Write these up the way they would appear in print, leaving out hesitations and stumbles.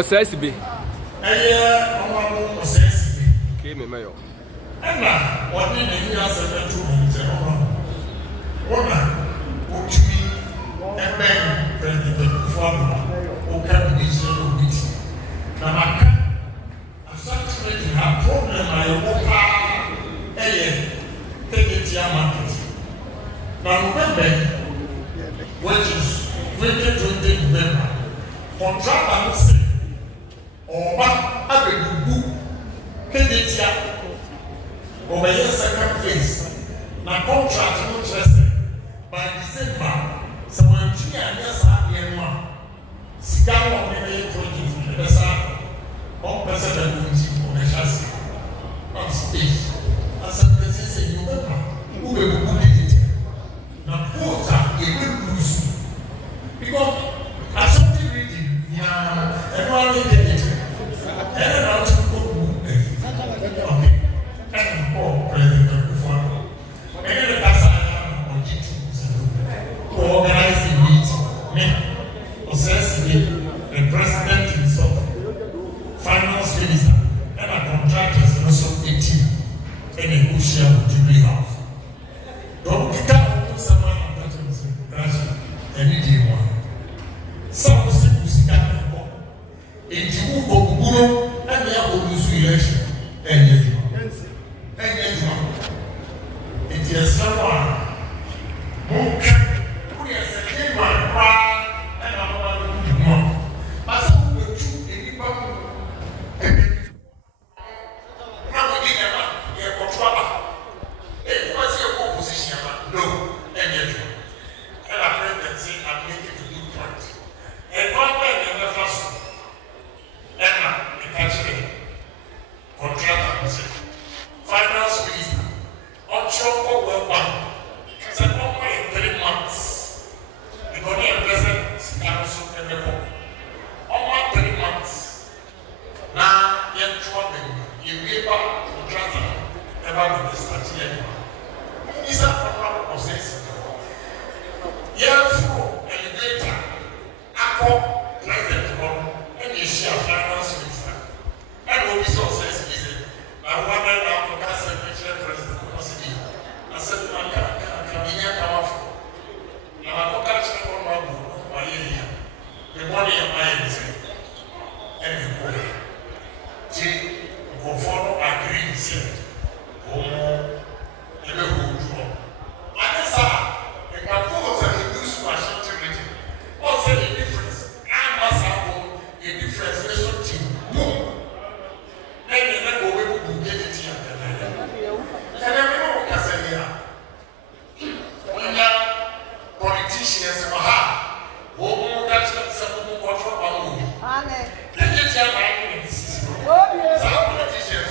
Osesibe. Osesibe. Okay, me mayo. Emma, what did you answer to me? Ona, Uchumi, and Ben, President Farmer, who can be so with Namaka. I started to have problem. I walk take it to your market. Now, November, which is 2020 November, contract ọba abedugu kedetia obeye second phase na contract no trust by December someone tia nyasa ye no sika no me project besa on person da kunji on the chassis on space as a person November who be bugu kedetia na quota e be lose because as something reading everyone need it. And I'm to go okay. And President Kofi. And the Casa on G2 to organize the meeting. Me, the President himself, Finance Minister, and a contractors also 18. And a good share of Jubilee House. Don't pick up someone and need one. Some of the music. Enti wo guguro na ya produce election enye enti esawa muka kuri eseke ma kwa na mama no basa wo tu enipa mu na wo di ema ye ko twaba e ko se ko position ama no enye ela president say I'm making a good point e ko pe na faso Emma, the country, contract, finance minister. share finance minister. And what we saw says is I wanted to ask the president I said, I come off. Now I go catch them on my area. The money of my and the boy. Go follow agree, said, oh, and the whole job. I saw, and my folks are in use my shelter. What's the difference? I must have a difference. There's something. No. Then I go away to get it here. And I know what I say here. When politicians are hard, who catch them some control about me. They get your mind in this. Some politicians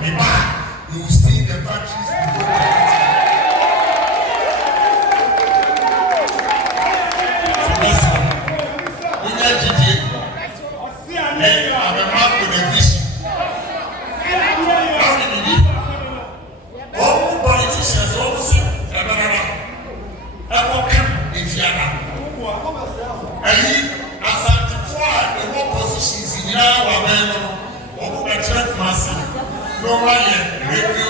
You will see the factories before I'm a man with a vision. How did you do? All politicians also if you are and as at the positions in our men or Kumasi, no one radio.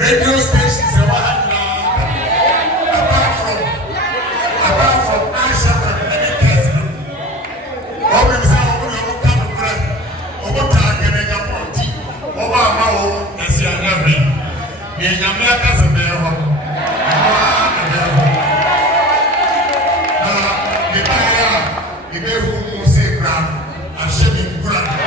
Radio stations apart from Asia and many places. Always say over come over target and Yaponti, over Mao, as you are never. The Yamaka is a bear. The bear who say ground and shedding ground.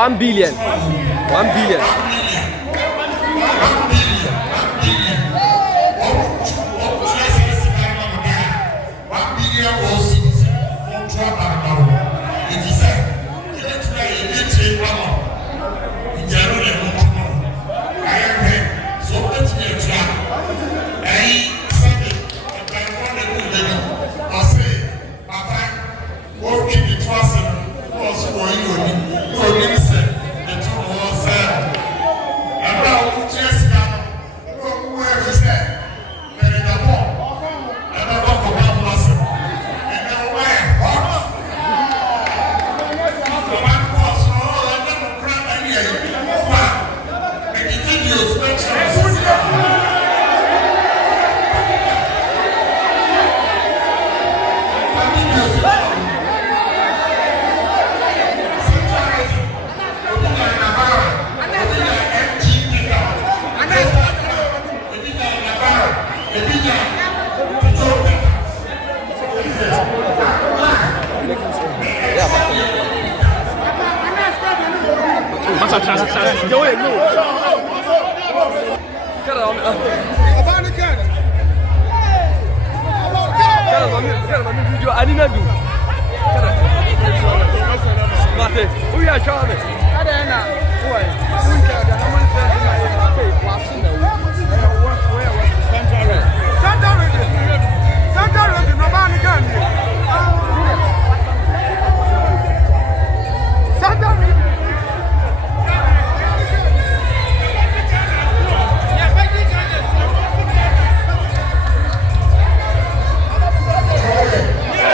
1 billion. 1 billion.